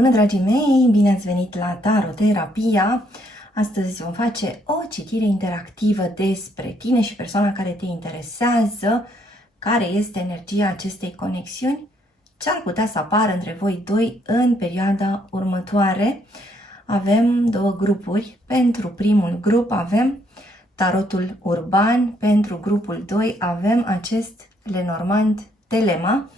Bună, dragii mei! Bine ați venit la Taroterapia! Astăzi vom face o citire interactivă despre tine și persoana care te interesează, care este energia acestei conexiuni, ce ar putea să apară între voi doi în perioada următoare. Avem două grupuri. Pentru primul grup avem tarotul urban, pentru grupul 2 avem acest Lenormand Telema.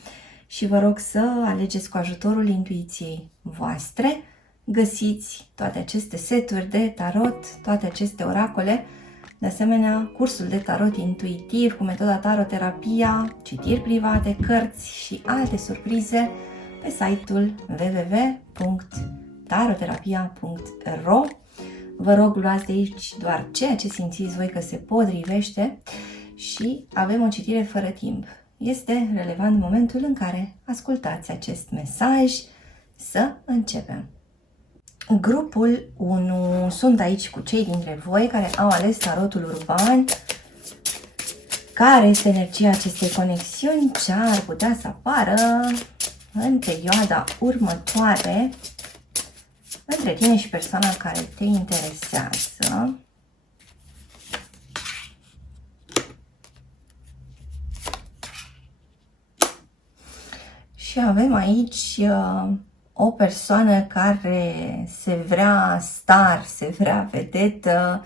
Și vă rog să alegeți cu ajutorul intuiției voastre. Găsiți toate aceste seturi de tarot, toate aceste oracole, de asemenea cursul de tarot intuitiv cu metoda Taroterapia, citiri private, cărți și alte surprize pe site-ul www.taroterapia.ro. Vă rog, luați de aici doar ceea ce simțiți voi că se potrivește și avem o citire fără timp. Este relevant momentul în care ascultați acest mesaj. Să începem. Grupul 1. Sunt aici cu cei dintre voi care au ales tarotul urban. Care este energia acestei conexiuni? Ce ar putea să apară în perioada următoare între tine și persoana care te interesează? Și avem aici o persoană care se vrea star, se vrea vedetă,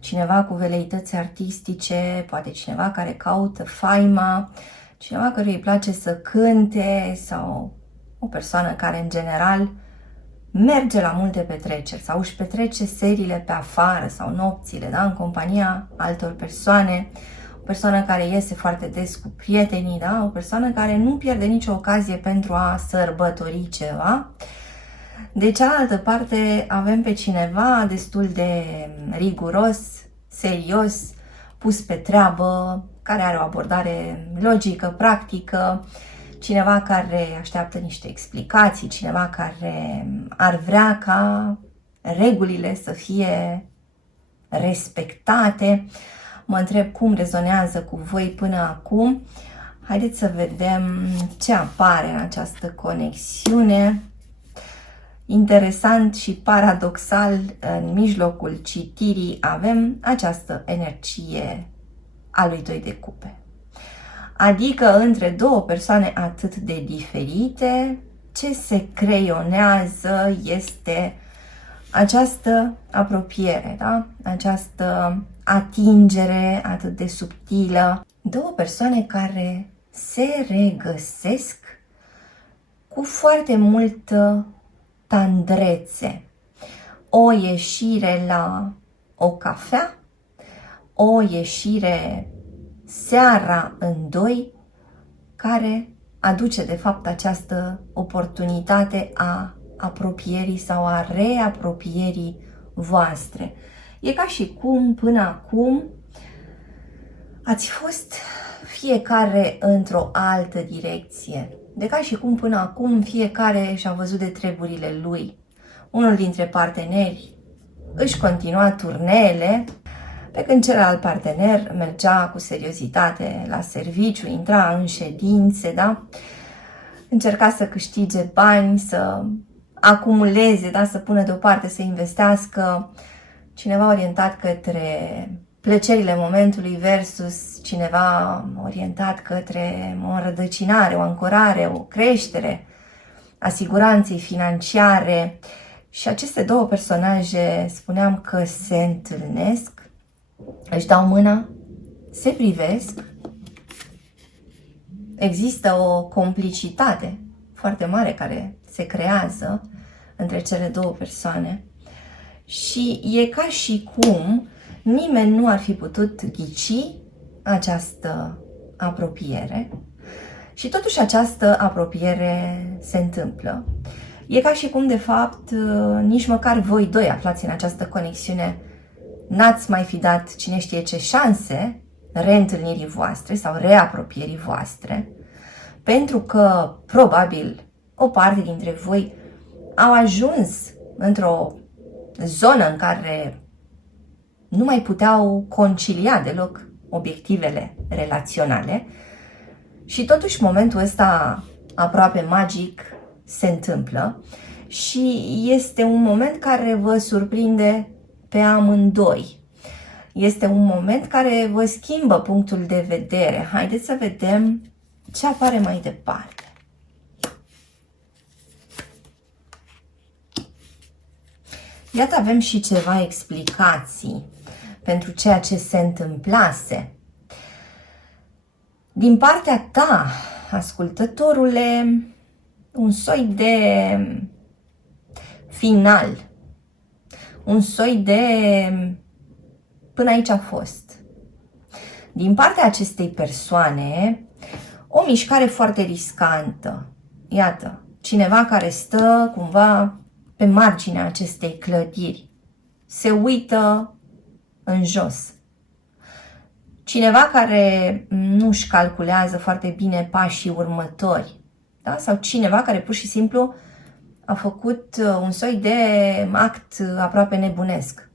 cineva cu veleități artistice, poate cineva care caută faima, cineva care îi place să cânte sau o persoană care în general merge la multe petreceri sau își petrece seriile pe afară sau nopțile, da? În compania altor persoane. O persoană care iese foarte des cu prietenii, da? O persoană care nu pierde nicio ocazie pentru a sărbători ceva. De cealaltă parte avem pe cineva destul de riguros, serios, pus pe treabă, care are o abordare logică, practică, cineva care așteaptă niște explicații, cineva care ar vrea ca regulile să fie respectate. Mă întreb cum rezonează cu voi până acum. Haideți să vedem ce apare în această conexiune. Interesant și paradoxal, în mijlocul citirii avem această energie a lui 2 de cupe. Adică între două persoane atât de diferite, ce se creionează este această apropiere, da? Această atingere atât de subtilă. Două persoane care se regăsesc cu foarte multă tandrețe. O ieșire la o cafea, o ieșire seara în doi, care aduce de fapt această oportunitate a apropierii sau a reapropierii voastre. E ca și cum până acum ați fost fiecare într-o altă direcție. De ca și cum până acum fiecare și-a văzut de treburile lui. Unul dintre parteneri își continua turneele, pe când celălalt partener mergea cu seriozitate la serviciu, intra în ședințe, da? Încerca să câștige bani, să acumuleze, da? Să pună deoparte, să investească. Cineva orientat către plăcerile momentului versus cineva orientat către o înrădăcinare, o ancorare, o creștere a siguranței financiare. Și aceste două personaje, spuneam că se întâlnesc, își dau mâna, se privesc, există o complicitate foarte mare care se creează între cele două persoane și e ca și cum nimeni nu ar fi putut ghici această apropiere și totuși această apropiere se întâmplă. E ca și cum de fapt nici măcar voi doi aflați în această conexiune n-ați mai fi dat cine știe ce șanse reîntâlnirii voastre sau reapropierii voastre, pentru că probabil o parte dintre voi au ajuns într-o zonă în care nu mai puteau concilia deloc obiectivele relaționale și totuși momentul ăsta aproape magic se întâmplă și este un moment care vă surprinde pe amândoi. Este un moment care vă schimbă punctul de vedere. Haideți să vedem ce apare mai departe. Iată, avem și ceva explicații pentru ceea ce se întâmplase. Din partea ta, ascultătorule, un soi de final, un soi de până aici a fost. Din partea acestei persoane, o mișcare foarte riscantă. Iată, cineva care stă cumva pe marginea acestei clădiri, se uită în jos. Cineva care nu-și calculează foarte bine pașii următori, da? Sau cineva care pur și simplu a făcut un soi de act aproape nebunesc.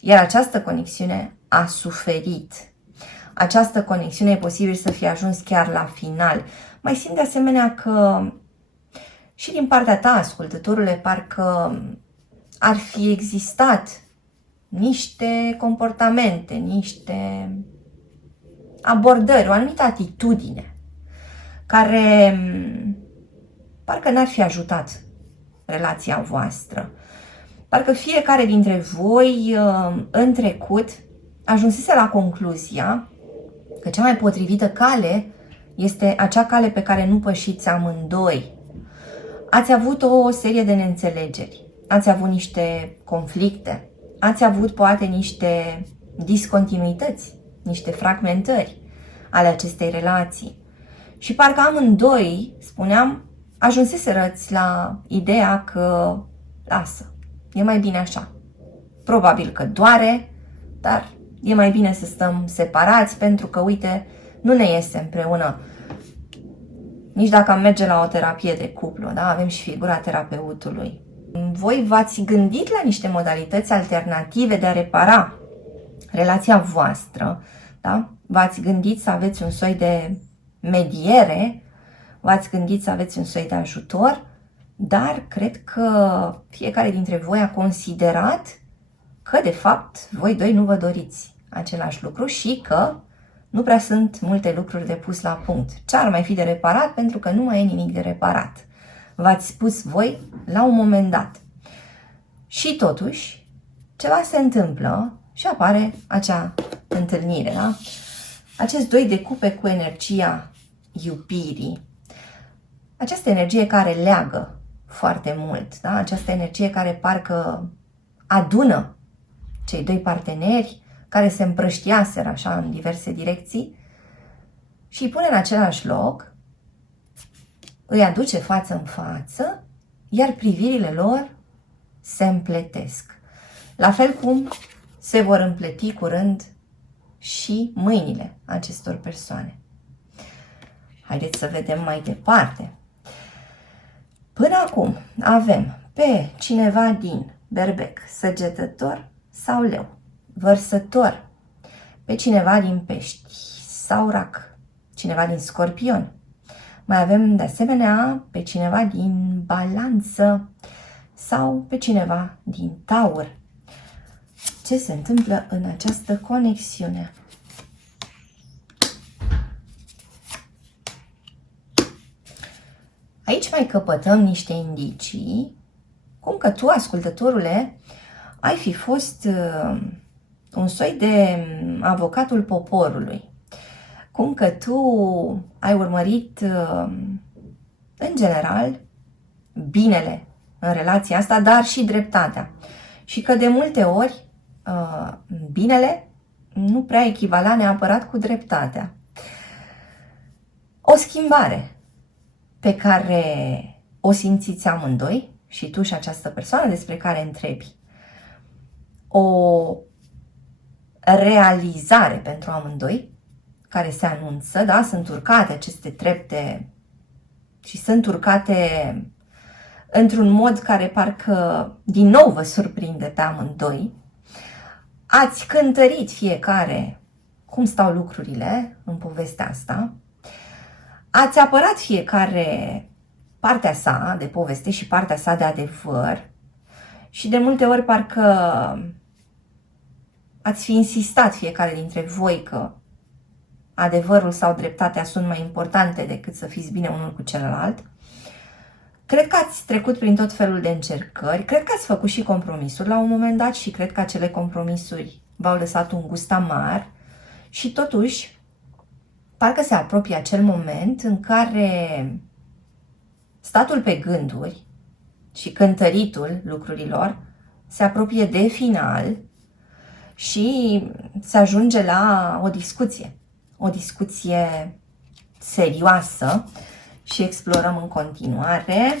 Iar această conexiune a suferit. Această conexiune e posibil să fie ajuns chiar la final. Mai simt de asemenea că și din partea ta, ascultătorule, parcă ar fi existat niște comportamente, niște abordări, o anumită atitudine care parcă n-ar fi ajutat relația voastră. Parcă fiecare dintre voi în trecut ajunsese la concluzia că cea mai potrivită cale este acea cale pe care nu pășiți amândoi. Ați avut o serie de neînțelegeri, ați avut niște conflicte, ați avut poate niște discontinuități, niște fragmentări ale acestei relații. Și parcă amândoi, spuneam, ajunseserăți la ideea că lasă, e mai bine așa. Probabil că doare, dar e mai bine să stăm separați pentru că, uite, nu ne iese împreună. Nici dacă am merge la o terapie de cuplu, da? Avem și figura terapeutului. Voi v-ați gândit la niște modalități alternative de a repara relația voastră, da? V-ați gândit să aveți un soi de mediere, v-ați gândit să aveți un soi de ajutor, dar cred că fiecare dintre voi a considerat că, de fapt, voi doi nu vă doriți același lucru și că nu prea sunt multe lucruri de pus la punct. Ce ar mai fi de reparat? Pentru că nu mai e nimic de reparat. V-ați spus voi la un moment dat. Și totuși, ceva se întâmplă și apare acea întâlnire, da? Acest doi de cupe cu energia iubirii. Această energie care leagă foarte mult, da? Această energie care parcă adună cei doi parteneri care se împrăștiaseră așa în diverse direcții și îi pune în același loc, îi aduce față în față, iar privirile lor se împletesc. La fel cum se vor împleti curând și mâinile acestor persoane. Haideți să vedem mai departe. Până acum avem pe cineva din Berbec, Săgetător sau Leu, Vărsător, pe cineva din Pești sau Rac, cineva din Scorpion. Mai avem de asemenea pe cineva din Balanță sau pe cineva din Taur. Ce se întâmplă în această conexiune? Aici mai căpătăm niște indicii, cum că tu, ascultătorule, ai fi fost un soi de avocatul poporului. Cum că tu ai urmărit, în general, binele în relația asta, dar și dreptatea. Și că de multe ori binele nu prea echivala neapărat cu dreptatea. O schimbare pe care o simțiți amândoi, și tu și această persoană despre care întrebi. O realizare pentru amândoi care se anunță, da? Sunt urcate aceste trepte și sunt urcate într-un mod care parcă din nou vă surprinde pe amândoi. Ați cântărit fiecare cum stau lucrurile în povestea asta. Ați apărat fiecare partea sa de poveste și partea sa de adevăr și de multe ori parcă ați fi insistat fiecare dintre voi că adevărul sau dreptatea sunt mai importante decât să fiți bine unul cu celălalt. Cred că ați trecut prin tot felul de încercări, cred că ați făcut și compromisuri la un moment dat și cred că acele compromisuri v-au lăsat un gust amar și totuși parcă se apropie acel moment în care statul pe gânduri și cântăritul lucrurilor se apropie de final și se ajunge la o discuție serioasă și explorăm în continuare.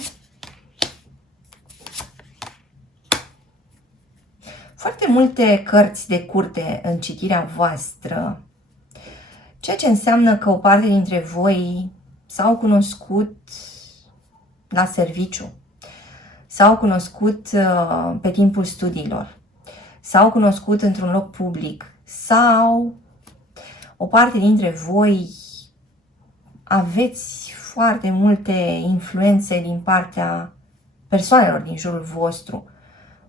Foarte multe cărți de curte în citirea voastră, ceea ce înseamnă că o parte dintre voi s-au cunoscut la serviciu, s-au cunoscut pe timpul studiilor, s-au cunoscut într-un loc public sau o parte dintre voi aveți foarte multe influențe din partea persoanelor din jurul vostru.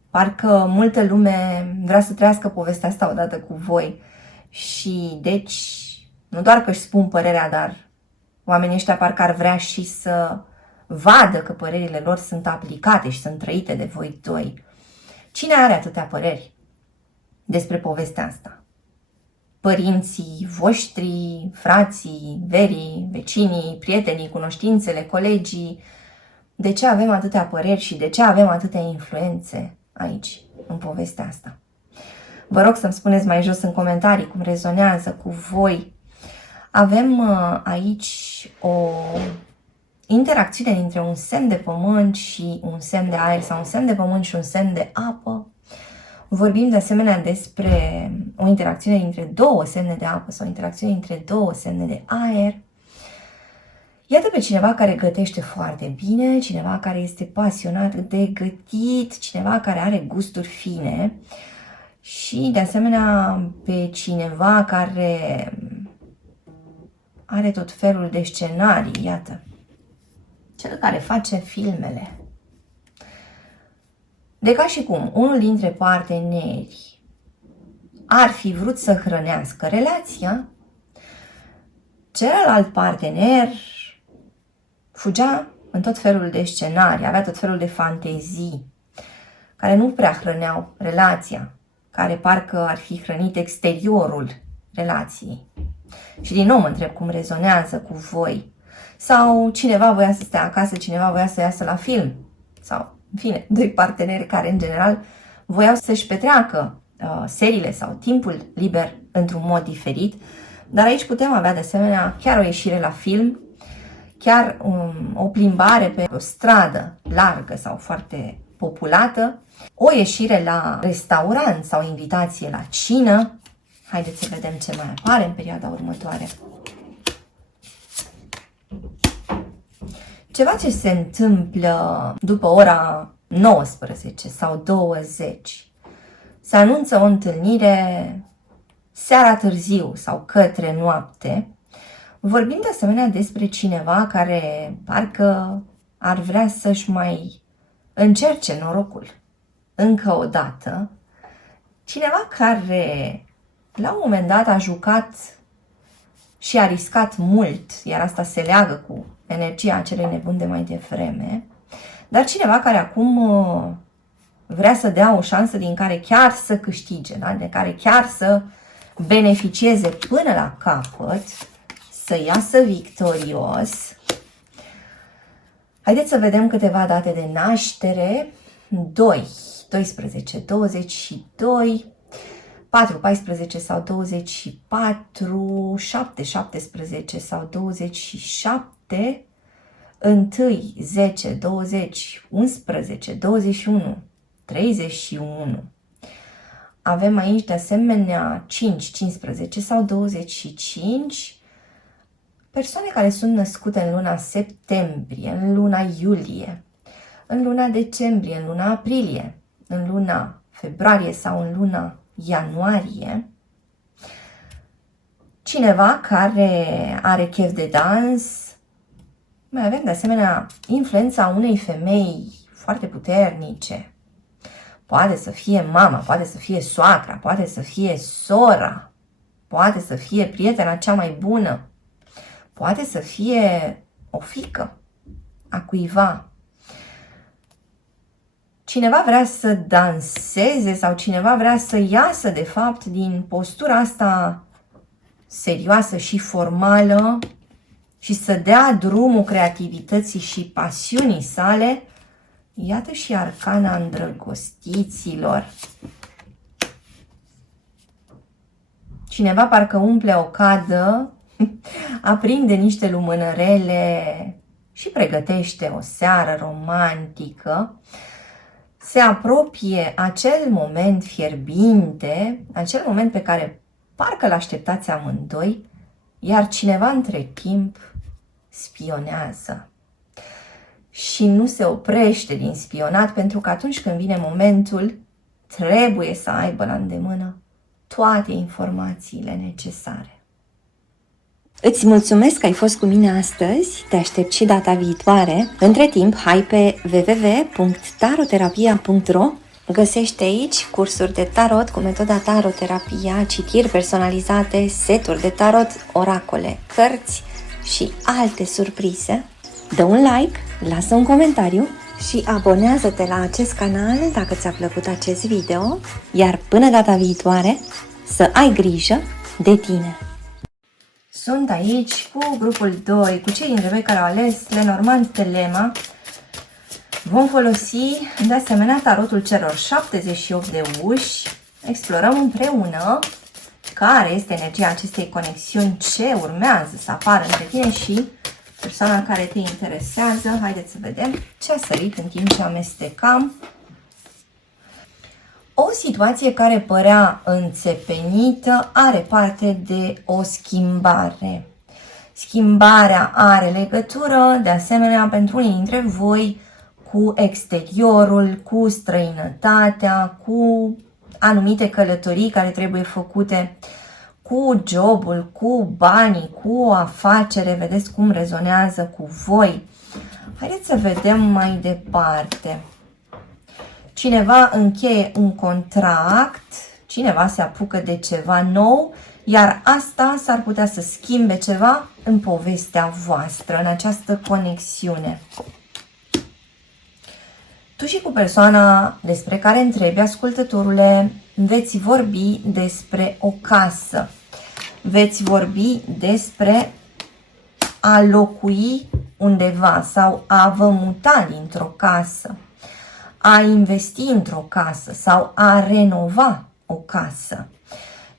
Parcă multă lume vrea să trăiască povestea asta odată cu voi și deci nu doar că își spun părerea, dar oamenii ăștia parcă ar vrea și să vadă că părerile lor sunt aplicate și sunt trăite de voi doi. Cine are atâtea păreri despre povestea asta? Părinții voștri, frații, verii, vecinii, prietenii, cunoștințele, colegii? De ce avem atâtea păreri și de ce avem atâtea influențe aici, în povestea asta? Vă rog să-mi spuneți mai jos în comentarii cum rezonează cu voi. Avem aici o interacțiune dintre un semn de pământ și un semn de aer sau un semn de pământ și un semn de apă. Vorbim de asemenea despre o interacțiune dintre două semne de apă sau o interacțiune dintre două semne de aer. Iată pe cineva care gătește foarte bine, cineva care este pasionat de gătit, cineva care are gusturi fine și de asemenea pe cineva care are tot felul de scenarii, iată. Cel care face filmele. De ca și cum unul dintre parteneri ar fi vrut să hrănească relația, celălalt partener fugea în tot felul de scenarii, avea tot felul de fantezii care nu prea hrăneau relația, care parcă ar fi hrănit exteriorul relației. Și din nou mă întreb cum rezonează cu voi. Sau cineva voia să stea acasă, cineva voia să iasă la film. Sau, în fine, doi parteneri care, în general, voiau să-și petreacă seriile sau timpul liber într-un mod diferit. Dar aici putem avea, de asemenea, chiar o ieșire la film, chiar o plimbare pe o stradă largă sau foarte populată, o ieșire la restaurant sau invitație la cină. Haideți să vedem ce mai apare în perioada următoare. Ceva ce se întâmplă după ora 19 sau 20. Se anunță o întâlnire seara târziu sau către noapte. Vorbim de asemenea despre cineva care parcă ar vrea să-și mai încerce norocul încă o dată. Cineva care la un moment dat a jucat și a riscat mult, iar asta se leagă cu energia acelei nebuni de mai devreme, dar cineva care acum vrea să dea o șansă din care chiar să câștige, da? De care chiar să beneficieze până la capăt, să iasă victorios. Haideți să vedem câteva date de naștere. 2, 12, 22, 4, 14 sau 24, 7, 17 sau 27, 1, 10, 20, 11, 21, 31. Avem aici de asemenea 5, 15 sau 25, persoane care sunt născute în luna septembrie, în luna iulie, în luna decembrie, în luna aprilie, în luna februarie sau în luna ianuarie. Cineva care are chef de dans, Mai avem de asemenea influența unei femei foarte puternice. Poate să fie mama, poate să fie soacra, poate să fie sora, poate să fie prietena cea mai bună, poate să fie o fiică a cuiva. Cineva vrea să danseze sau cineva vrea să iasă de fapt din postura asta serioasă și formală și să dea drumul creativității și pasiunii sale. Iată și arcana îndrăgostiților. Cineva parcă umple o cadă, aprinde niște lumânărele și pregătește o seară romantică. Se apropie acel moment fierbinte, acel moment pe care parcă l-așteptați amândoi, iar cineva între timp spionează. Și nu se oprește din spionat, pentru că atunci când vine momentul, trebuie să aibă la îndemână toate informațiile necesare. Îți mulțumesc că ai fost cu mine astăzi, te aștept și data viitoare. Între timp, hai pe www.taroterapia.ro. Găsești aici cursuri de tarot cu metoda taroterapia, citiri personalizate, seturi de tarot, oracole, cărți și alte surprize. Dă un like, lasă un comentariu și abonează-te la acest canal dacă ți-a plăcut acest video, iar până data viitoare, să ai grijă de tine! Sunt aici cu grupul 2, cu cei din Rebecca care au ales Lenormand Telema. Vom folosi de asemenea tarotul celor 78 de uși. Explorăm împreună care este energia acestei conexiuni, ce urmează să apară între tine și persoana care te interesează. Haideți să vedem ce a sărit în timp ce amestecam. O situație care părea înțepenită are parte de o schimbare. Schimbarea are legătură, de asemenea, pentru unii dintre voi, cu exteriorul, cu străinătatea, cu anumite călătorii care trebuie făcute, cu jobul, cu banii, cu o afacere. Vedeți cum rezonează cu voi. Haideți să vedem mai departe. Cineva încheie un contract, cineva se apucă de ceva nou, iar asta s-ar putea să schimbe ceva în povestea voastră, în această conexiune. Tu și cu persoana despre care întrebi, ascultătorule, veți vorbi despre o casă. Veți vorbi despre a locui undeva sau a vă muta dintr-o casă, a investi într-o casă sau a renova o casă.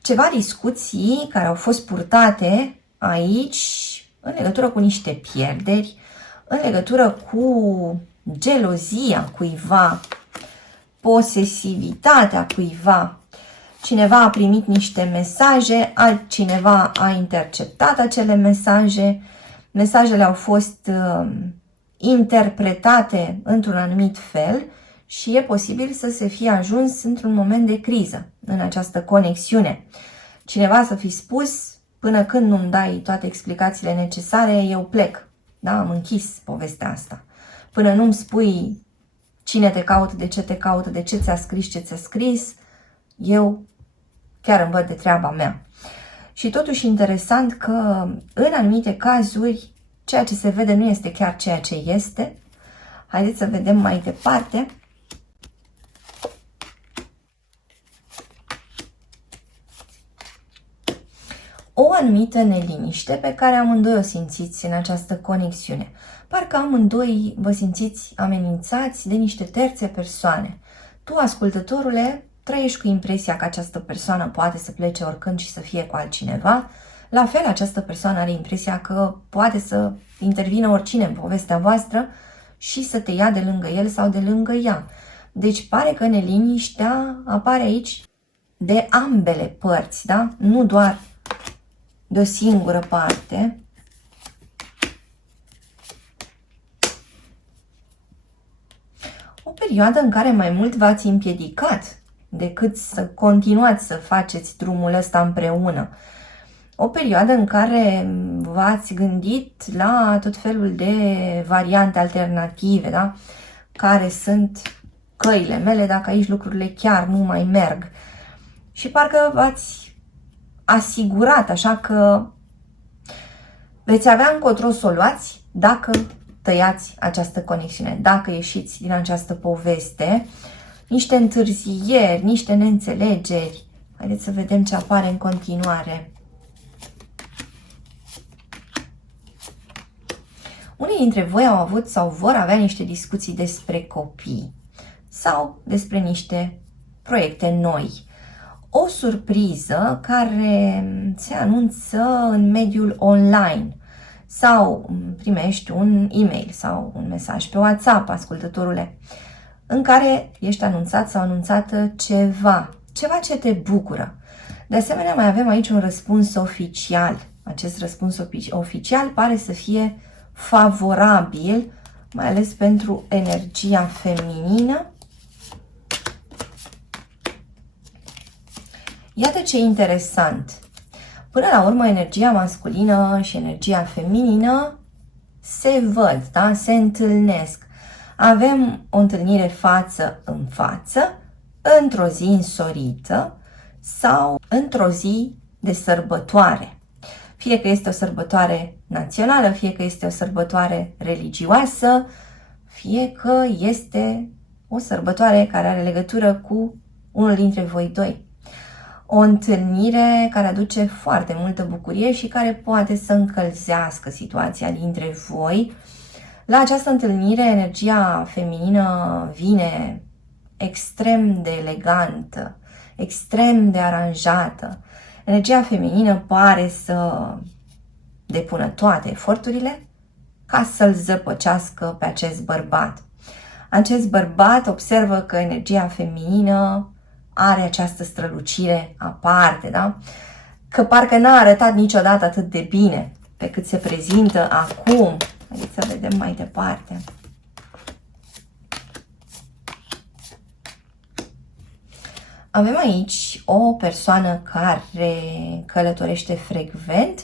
Ceva discuții care au fost purtate aici în legătură cu niște pierderi, în legătură cu gelozia cuiva, posesivitatea cuiva. Cineva a primit niște mesaje, altcineva a interceptat acele mesaje. Mesajele au fost interpretate într-un anumit fel și e posibil să se fie ajuns într-un moment de criză în această conexiune. Cineva să fi spus, până când nu-mi dai toate explicațiile necesare, eu plec. Da? Am închis povestea asta. Până nu-mi spui cine te caută, de ce te caută, de ce ți-a scris, ce ți-a scris, eu chiar îmi văd de treaba mea. Și totuși interesant că în anumite cazuri ceea ce se vede nu este chiar ceea ce este. Haideți să vedem mai departe. O anumită neliniște pe care amândoi o simțiți în această conexiune. Parcă amândoi vă simțiți amenințați de niște terțe persoane. Tu, ascultătorule, trăiești cu impresia că această persoană poate să plece oricând și să fie cu altcineva. La fel, această persoană are impresia că poate să intervină oricine în povestea voastră și să te ia de lângă el sau de lângă ea. Deci pare că neliniștea apare aici de ambele părți, da? Nu doar de o singură parte. O perioadă în care mai mult v-ați împiedicat decât să continuați să faceți drumul ăsta împreună. O perioadă în care v-ați gândit la tot felul de variante alternative, da? Care sunt căile mele dacă aici lucrurile chiar nu mai merg. Și parcă v-ați asigurat, așa că veți avea încotro să o luați dacă tăiați această conexiune, dacă ieșiți din această poveste. Niște întârzieri, niște neînțelegeri. Haideți să vedem ce apare în continuare. Unii dintre voi au avut sau vor avea niște discuții despre copii sau despre niște proiecte noi. O surpriză care se anunță în mediul online sau primești un e-mail sau un mesaj pe WhatsApp, ascultătorule, în care ești anunțat sau anunțată ceva ce te bucură. De asemenea, mai avem aici un răspuns oficial. Acest răspuns oficial pare să fie favorabil, mai ales pentru energia feminină. Iată ce interesant. Până la urmă, energia masculină și energia feminină se văd, da? Se întâlnesc. Avem o întâlnire față în față, într-o zi însorită sau într-o zi de sărbătoare. Fie că este o sărbătoare națională, fie că este o sărbătoare religioasă, fie că este o sărbătoare care are legătură cu unul dintre voi doi. O întâlnire care aduce foarte multă bucurie și care poate să încălzească situația dintre voi. La această întâlnire, energia feminină vine extrem de elegantă, extrem de aranjată. Energia feminină pare să depună toate eforturile ca să-l zăpăcească pe acest bărbat. Acest bărbat observă că energia feminină are această strălucire aparte, da? Că parcă n-a arătat niciodată atât de bine pe cât se prezintă acum. Haideți să vedem mai departe. Avem aici o persoană care călătorește frecvent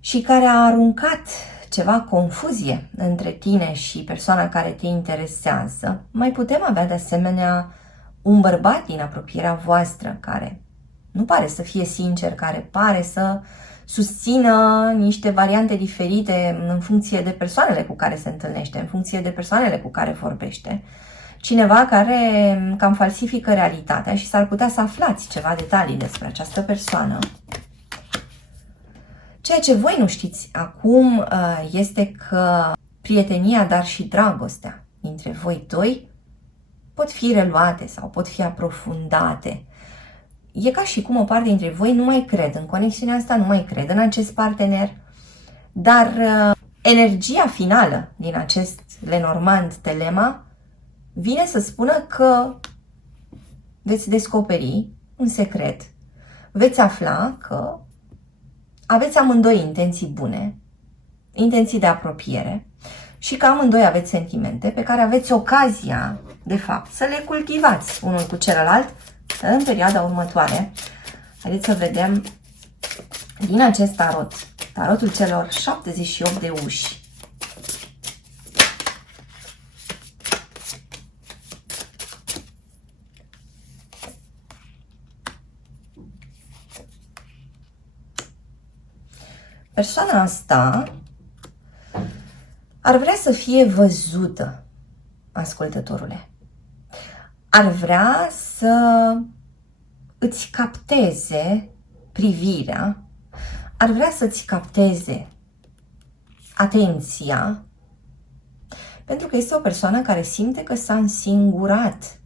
și care a aruncat ceva confuzie între tine și persoana care te interesează. Mai putem avea de asemenea un bărbat din apropierea voastră care nu pare să fie sincer, care pare să susțină niște variante diferite în funcție de persoanele cu care se întâlnește, în funcție de persoanele cu care vorbește. Cineva care cam falsifică realitatea și s-ar putea să aflați ceva detalii despre această persoană. Ceea ce voi nu știți acum este că prietenia, dar și dragostea dintre voi doi pot fi reluate sau pot fi aprofundate. E ca și cum o parte dintre voi nu mai cred în conexiunea asta, nu mai cred în acest partener, dar energia finală din acest Lenormand Telema vine să spună că veți descoperi un secret, veți afla că aveți amândoi intenții bune, intenții de apropiere și că amândoi aveți sentimente pe care aveți ocazia, de fapt, să le cultivați unul cu celălalt în perioada următoare. Haideți să vedem din acest tarot, tarotul celor 78 de uși. Persoana asta ar vrea să fie văzută, ascultătorule. Ar vrea să îți capteze privirea, ar vrea să-ți capteze atenția, pentru că este o persoană care simte că s-a însingurat,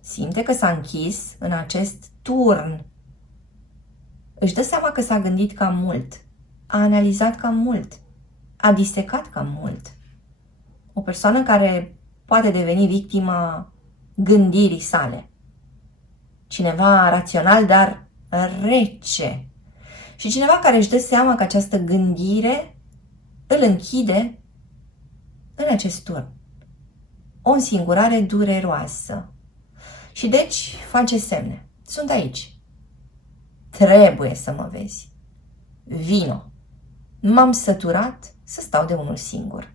simte că s-a închis în acest turn. Își dă seama că s-a gândit cam mult, a analizat cam mult, a disecat cam mult. O persoană care poate deveni victima gândirii sale. Cineva rațional, dar rece. Și cineva care își dă seama că această gândire îl închide în acest turn. O însingurare dureroasă. Și deci face semne. Sunt aici. Trebuie să mă vezi. Vino. M-am săturat să stau de unul singur.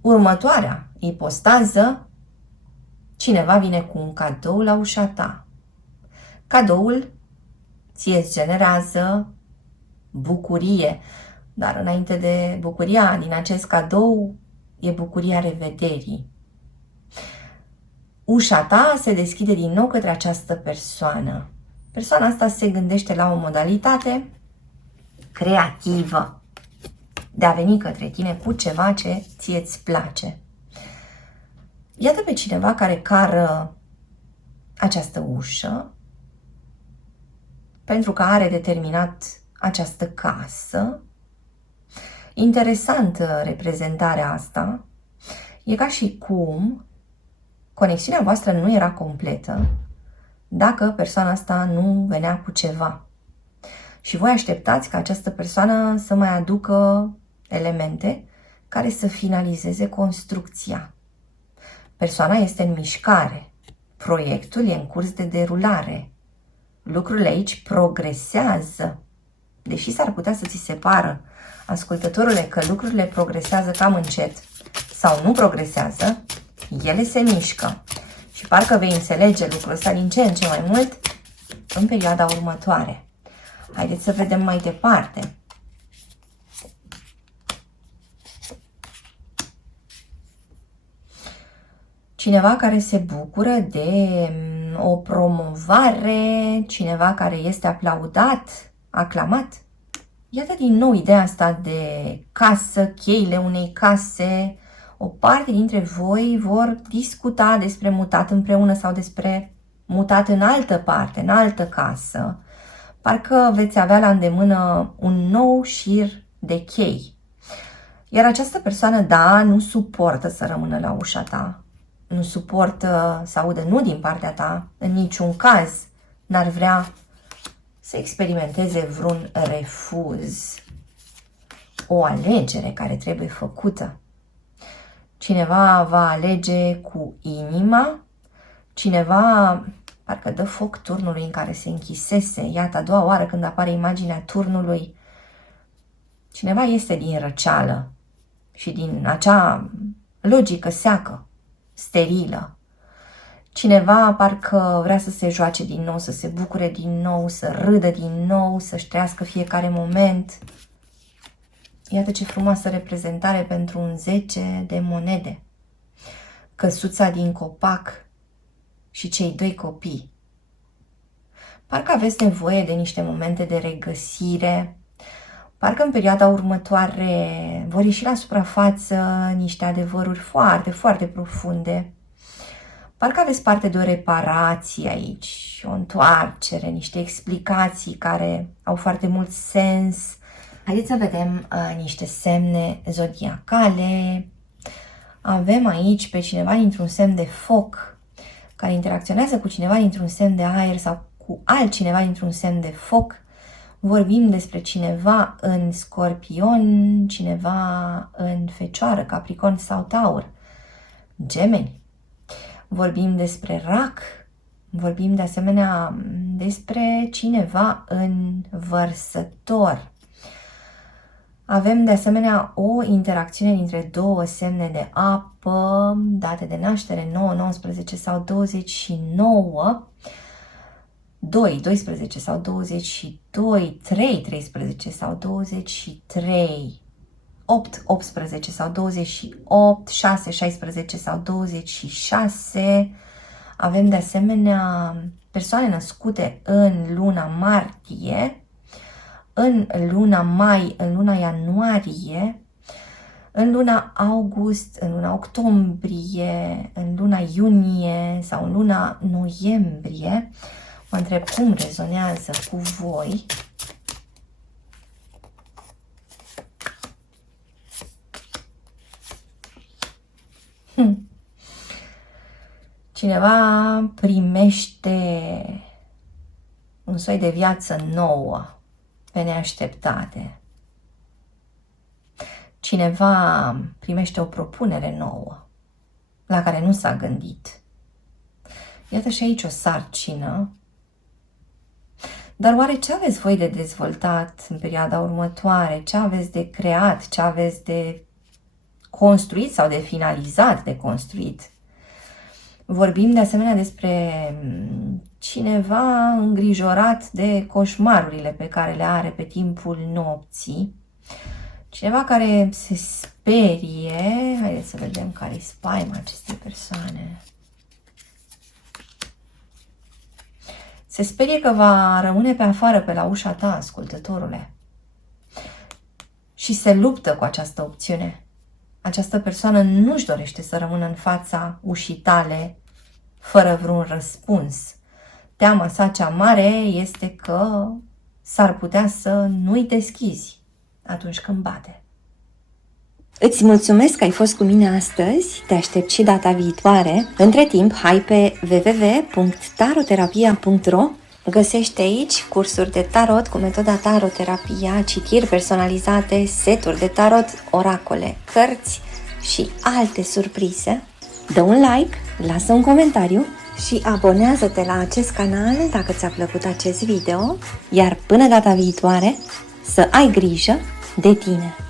Următoarea ipostază, cineva vine cu un cadou la ușa ta. Cadoul ție îți generează bucurie, dar înainte de bucuria din acest cadou e bucuria revederii. Ușa ta se deschide din nou către această persoană. Persoana asta se gândește la o modalitate creativă de a veni către tine cu ceva ce ție îți place. Iată pe cineva care cară această ușă pentru că are determinat această casă. Interesantă reprezentarea asta. E ca și cum conexiunea voastră nu era completă dacă persoana asta nu venea cu ceva. Și voi așteptați ca această persoană să mai aducă elemente care să finalizeze construcția. Persoana este în mișcare. Proiectul e în curs de derulare. Lucrurile aici progresează. Deși s-ar putea să ți se pară, ascultătorule, că lucrurile progresează cam încet sau nu progresează, ele se mișcă. Și parcă vei înțelege lucrul ăsta din ce în ce mai mult în perioada următoare. Haideți să vedem mai departe. Cineva care se bucură de o promovare, cineva care este aplaudat, aclamat. Iată din nou ideea asta de casă, cheile unei case. O parte dintre voi vor discuta despre mutat împreună sau despre mutat în altă parte, în altă casă. Parcă veți avea la îndemână un nou șir de chei. Iar această persoană, da, nu suportă să rămână la ușa ta. Nu suportă să audă nu din partea ta, în niciun caz n-ar vrea să experimenteze vreun refuz. O alegere care trebuie făcută. Cineva va alege cu inima, cineva parcă dă foc turnului în care se închisese. Iată, a doua oară când apare imaginea turnului. Cineva este din răceală și din acea logică seacă, sterilă. Cineva parcă vrea să se joace din nou, să se bucure din nou, să râdă din nou, să-și trăiască fiecare moment. Iată ce frumoasă reprezentare pentru un 10 de monede. Căsuța din copac și cei doi copii. Parcă aveți nevoie de niște momente de regăsire. Parcă în perioada următoare vor ieși la suprafață niște adevăruri foarte, foarte profunde. Parcă aveți parte de o reparație aici, o întoarcere, niște explicații care au foarte mult sens. Haideți să vedem niște semne zodiacale. Avem aici pe cineva dintr-un semn de foc, care interacționează cu cineva dintr-un semn de aer sau cu altcineva dintr-un semn de foc. Vorbim despre cineva în Scorpion, cineva în Fecioară, Capricorn sau Taur. Gemeni. Vorbim despre Rac. Vorbim de asemenea despre cineva în Vărsător. Avem de asemenea o interacțiune dintre două semne de apă, date de naștere 9, 19 sau 29, 2, 12 sau 22, 3, 13 sau 23, 8, 18 sau 28, 6, 16 sau 26. Avem de asemenea persoane născute în luna martie, în luna mai, în luna ianuarie, în luna august, în luna octombrie, în luna iunie sau în luna noiembrie. Mă întreb cum rezonează cu voi. Cineva primește un soi de viață nouă, pe neașteptate. Cineva primește o propunere nouă, la care nu s-a gândit. Iată și aici o sarcină. Dar oare ce aveți voi de dezvoltat în perioada următoare? Ce aveți de creat? Ce aveți de construit sau de finalizat, de construit? Vorbim de asemenea despre cineva îngrijorat de coșmarurile pe care le are pe timpul nopții. Cineva care se sperie. Haideți să vedem care-i spaima acestei persoane. Se sperie că va rămâne pe afară, pe la ușa ta, ascultătorule. Și se luptă cu această opțiune. Această persoană nu-și dorește să rămână în fața ușii tale fără vreun răspuns. Teama sa cea mare este că s-ar putea să nu-i deschizi atunci când bate. Îți mulțumesc că ai fost cu mine astăzi, te aștept și data viitoare. Între timp, hai pe www.taroterapia.ro. Găsești aici cursuri de tarot cu metoda taroterapia, citiri personalizate, seturi de tarot, oracole, cărți și alte surprize. Dă un like, lasă un comentariu și abonează-te la acest canal dacă ți-a plăcut acest video, iar până data viitoare, să ai grijă de tine!